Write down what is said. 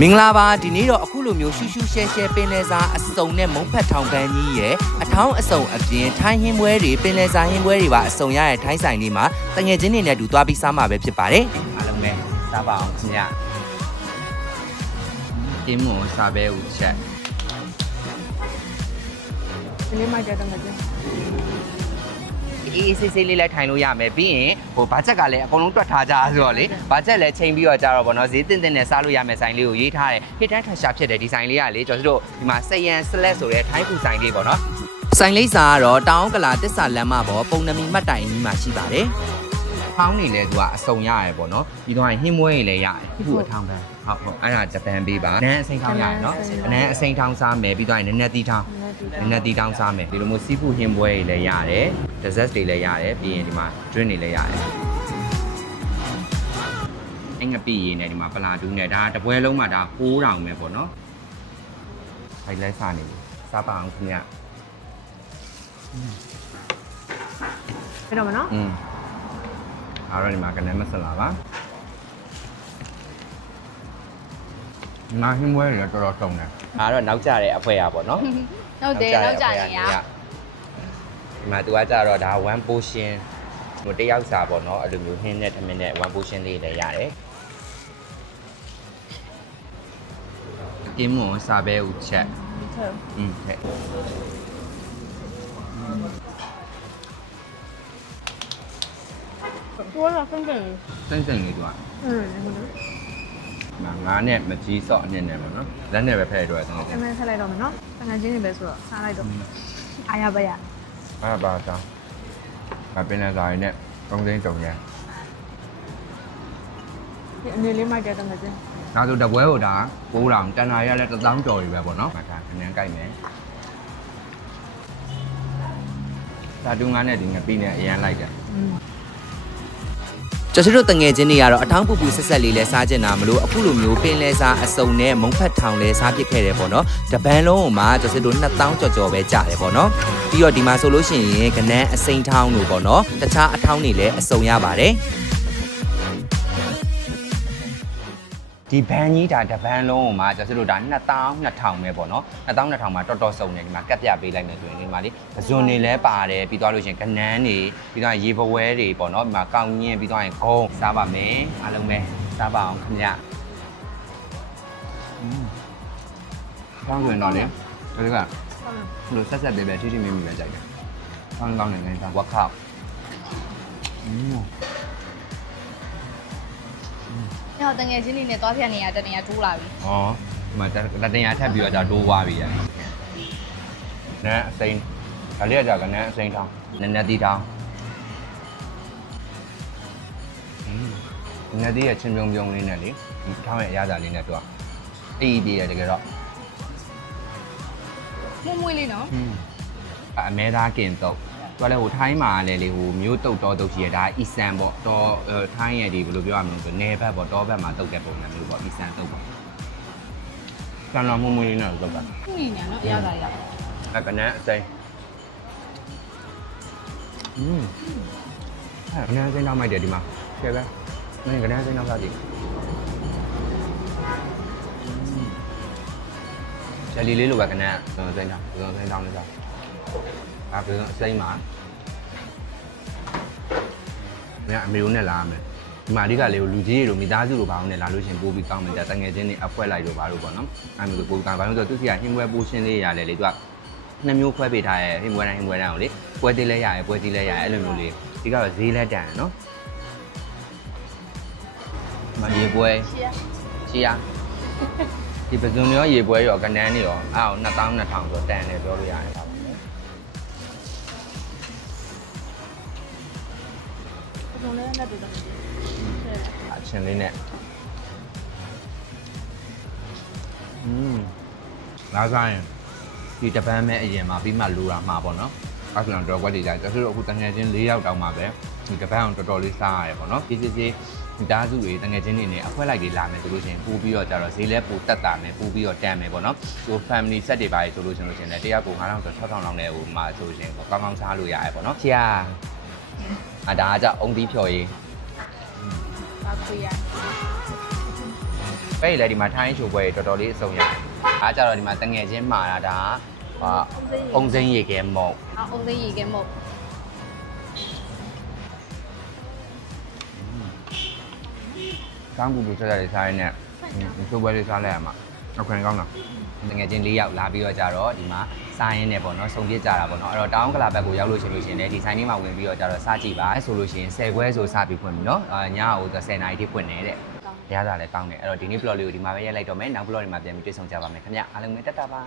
မင်္ဂလာပါဒီနေ့တော့အခုလိုမျိုးရှူးရှူးရှဲရှဲပင်လယ်စာအစုံနဲ့မုံဖတ်ထောင်ပန်းကြီးရဲ့အထောင်းအစုံအပြင်ထိုင်းဟင်းပွဲတွေပင်လယ်စာဟင်းပွဲတွေပါအစုံရတဲ့ထိုင်းဆိုင်လေးမှာတငယ်ချင်းတွေနဲ့အတူသွားပြီးစားမှာပဲဖြစ်ပါတယ်အားလုံးပဲစားပါအောင်ခင်ဗျကင်းမွန်စားပဲဦးချက်ဒီနေ့မှကြတော့ငါကျ အေးအေးဆေးဆေးလေးလည်းထိုင်လို့ရမယ်ပြီးရင်ဟိုဘာချက်ကလည်းအကုန်လုံးတွက်ထားကြဆိုတော့လေဘာချက်လည်းချိန်ပြီးတော့ကြတော့ဗောနော်ဈေးတင်တင်နဲ့စားလို့ရမယ်ဆိုင်လေးကိုရေးထားတယ်ဟစ်တန်းထန်ရှာဖြစ်တယ်ဒီဆိုင်လေးကလေကျွန်တော်တို့ဒီမှာစယန်စလက်ဆိုတဲ့ထိုင်းဖူဆိုင်လေးဗောနော်ဆိုင်လေးစာကတော့တောင်ကလာတစ္ဆာလမ်းမပေါ်ပုံနမီမှတ်တိုင်ကြီးမှာရှိပါတယ် ဖောင်းနေလဲသူကအစုံရရယ်ပေါ့နော်ပြီးတော့ဟင်းမွေးရင်လည်းရတယ်ခုအထောင်းပန်းဟုတ်ဟုတ်အဲ့ဒါဂျပန်ပေးပါနန်းအစိမ်းထောင်းရတယ်နော်နန်းအစိမ်းထောင်းစားမယ်ပြီးတော့နည်းနည်းတီးထောင်းနည်းနည်းတီးတောင်းစားမယ်ဒီလိုမျိုးစီးဖူးဟင်းပွဲတွေလည်းရတယ် dessert တွေလည်းရတယ်ပြီးရင်ဒီမှာ drink တွေလည်းရတယ်အင်္ဂပိရေနဲ့ဒီမှာပလာတူးနဲ့ဒါတပွဲလုံးမှာဒါ6000ပဲပေါ့နော်ဖိုင်လဲစားနေပြီစားပါအောင်ခင်ဗျပြတော့မနော်อืม အားရဒီမှာကနေမဆလာပါဒီမှာဟင်းပွဲတွေလည်းတော်တော်တုံတယ်အားတော့နောက်ကျတဲ့အဖွဲရပါတော့နော်ဟုတ်တယ်နောက်ကြနေရဒီမှာသူကကြတော့ဒါ1 portion ဟိုတစ်ယောက်စာပေါ့နော်အဲ့လိုမျိုးဟင်းနဲ့ထမင်းနဲ့1 portion လေးလည်းရတယ်ကင်းမွန်စာပဲဦးချက်ဟုတ်อืมဟဲ့ သူကတော့ဖုန်းကန် စိမ့်စိမ့်လေးသူက อืมဟုတ်တယ် ဒီမှာငါးနဲ့မကြီးစော့အနှစ်နဲ့ပေါ့နော်လက်နဲ့ပဲဖဲ့ရတော့တယ် အမေဆက်လိုက်တော့မယ်နော်ငါချင်းနေပဲဆိုတော့စားလိုက်တော့အားရပါရ အဲ့ဒါပါသားမပင်လည်းစားရည်နဲ့3သိန်း3ရန် ဒီအနေလေးမှကြတော့ငါချင်း ဒါဆိုတပွဲဟိုဒါ9000တန်တာရလည်း1000ကျော်ပြီပဲပေါ့နော်ဒါခဏခဏကြိုက်မယ်ဒါတူငါနဲ့ဒီငပိနဲ့အရန်လိုက်တယ် อืม ကျွန်တော်တို့တငယ်ချင်းတွေကတော့အထောင်းပူပူဆက်ဆက်လေးလဲစားကျင်တာမလို့အခုလိုမျိုးပင်လဲစားအစုံနဲ့မုံဖက်ထောင်လဲစားဖြစ်ခဲ့တယ်ပေါ့နော်တပန်းလုံးကိုမှကျွန်တော်တို့2000ကျော်ကျော်ပဲကြတယ်ပေါ့နော်ပြီးတော့ဒီမှာဆိုလို့ရှိရင်ကနန်းအစိမ်းထောင်းလို့ပေါ့နော်တခြားအထောင်းတွေလည်းအစုံရပါတယ် ဒီဘန်ကြီးဒါတဘန်လုံးကိုမှကျွန်တော်တို့ဒါ2000 2000ပဲပေါ့နော်2000 2000မှာတော်တော်စုံတယ်ဒီမှာကတ်ပြပေးလိုက်မယ်ဆိုရင်ဒီမှာလေပဇွန်တွေလည်းပါတယ်ပြီးသွားလို့ရှင်ကနန်းတွေပြီးသွားရေပဝဲတွေပေါ့နော်ဒီမှာကောင်းညင်းပြီးသွားရင်ဂုံးစားပါမယ်အားလုံးပဲစားပါအောင်ခင်ဗျကောင်းဆိုရင်တော့လေဒီကဘလို့ဆက်ဆက်ပဲပဲထိထိမိမိပဲကြိုက်တယ်ကောင်းကောင်းနေနေတာဝက်ခောက်อืม ။နောက်တငယ်ချင်းတွေနဲ့သွားပြနေရတဲ့နေရာတိုးလာပြီဩဒီမှာလက်တင်ရထပ်ပြီးတော့ဒါတိုးွားပြီရနန်းအစိမ်းဒါလေးကကြာကနန်းအစိမ်းထောင်းနန်းနက်တီထောင်းအင်းနန်းတီရဲ့ချင်းပြုံပြုံလေးနဲ့လေဒီထောင်းရဲ့အရသာလေးနဲ့တော့အေးပြေရတကယ်တော့။မွမွေးလေးနော်အမဲသားกินတော့ သူကလည်းဟိုထိုင်းမှာလည်းလေဟိုမျိုးတုတ်တော်တုတ်ကြီးရဒါအီဆန်ပေါ့တော်ထိုင်းရဲ့ဒီဘယ်လိုပြောရမလဲဆိုနေဘက်ပေါ့တောဘက်မှာတုတ်တဲ့ပုံစံမျိုးပေါ့အီဆန်တုတ်ပေါ့ဆန်တော်မှုမွေးလေးနဲ့တုတ်တာမှုနေညာနော်အရသာရအကနန်းအစိမ်းอืมအဲ့ကနန်းအစိမ်းတော့မိုက်တယ်ဒီမှာကျဲပဲမင်းကနန်းအစိမ်းတော့စားကြည့်ဂျယ်လီလေးလိုပဲကနန်းအစိမ်းတော့အစိမ်းတော့အစိမ်းတော့လည်းစား အဲ့ဒါအစိမ်းမှာမင်းအမေတို့နဲ့လာရမယ်ဒီမှာအဓိကလေးကိုလူကြီးတွေလိုမိသားစုလိုပါအောင်နဲ့လာလို့ရှရင်ပို့ပြီးကောင်းမယ်ကြာတငယ်ချင်းတွေအဖွဲလိုက်လို့ပါလို့ပေါ့နော်အဲ့မျိုးပို့ကောင်းဘာလို့လဲဆိုတော့သူစီကဟင်းပွဲပိုးရှင်းလေးရတယ်လေသူကနှစ်မျိုးခွဲပေးထားရဲဟိမွေးတိုင်းဟိမွေးတိုင်းကိုလေပွဲသေးလဲရတယ်ပွဲကြီးလဲရတယ်အဲ့လိုမျိုးလေးဒီကတော့ဈေးလဲတန်တယ်နော်မရေပွဲရှီရချီရဒီပဇွန်ရောရေပွဲရောကနန်းတွေရောအဲ့အောင်2000 2000ဆိုတန်တယ်ပြောလို့ရတယ် လေးနဲ့တူတယ်အချင်းလေးနဲ့อืมလာစားရင်ဒီတပန်းမဲ့အရင်မှာပြီးမှလိုတာမှာပေါ့နော်အဲ့ဒါတော့ကွက်တွေကြာကျွန်တော်တို့အခုတငယ်ချင်း၄ယောက်တောင်မှပဲဒီတပန်းအောင်တော်တော်လေးစားရတယ်ပေါ့နော်ဒီစီစီမိသားစုတွေတငယ်ချင်းတွေနဲ့အဖွဲလိုက်တွေလာမယ်ဆိုလို့ရှိရင်ပို့ပြီးတော့ကြတော့ဈေးလဲပိုတက်တာမယ်ပို့ပြီးတော့တန်မယ်ပေါ့နော်ဟို family set တွေပါလေဆိုလို့ရှိရင်လို့ရှိရင်လည်းတယောက်ကို9000ဆို6000လောက်နဲ့ဟိုမှာဆိုရှင်ကောင်းကောင်းစားလို့ရတယ်ပေါ့နော်ချီယာ အဒါကကြအုံသီးဖြော်ရေးပါခွေရပဲလေဒီမှာထိုင်းချိုပွဲတော်တော်လေးအစုံရတယ်အားကြတော့ဒီမှာတငယ်ချင်းမာတာဒါဟာအုံစိမ်းရေခဲမုံအော်အုံသိရေကဲမဟုတ်ကောင်းကူကူဆက်ဆက်လေးစားရင်းနဲ့ချိုပွဲလေးစားလိုက်ရမှာ အခုကောင်းတာတငယ်ချင်း၄ယောက်လာပြီးတော့ကြတော့ဒီမှာစားရင်းနဲ့ပေါ့နော်စုံပြစ်ကြတာပေါ့နော်အဲ့တော့တောင်းကလာဘက်ကိုရောက်လို့ရှိလို့ရှိရင်လည်းဒီဆိုင်လေးမှာဝင်ပြီးတော့ကြတော့စားကြည့်ပါဆိုလို့ရှိရင်10ခွဲဆိုစပြီးဖွင့်ပြီနော်အာညဟို10နာရီထိဖွင့်နေတဲ့ရတာလည်းကောင်းတယ်အဲ့တော့ဒီနေ့ blog လေးကိုဒီမှာပဲရိုက်လိုက်တော့မယ်နောက် blog တွေမှာပြန်ပြီးတွေ့ဆုံကြပါမယ်ခင်ဗျအားလုံးပဲတက်တာပါ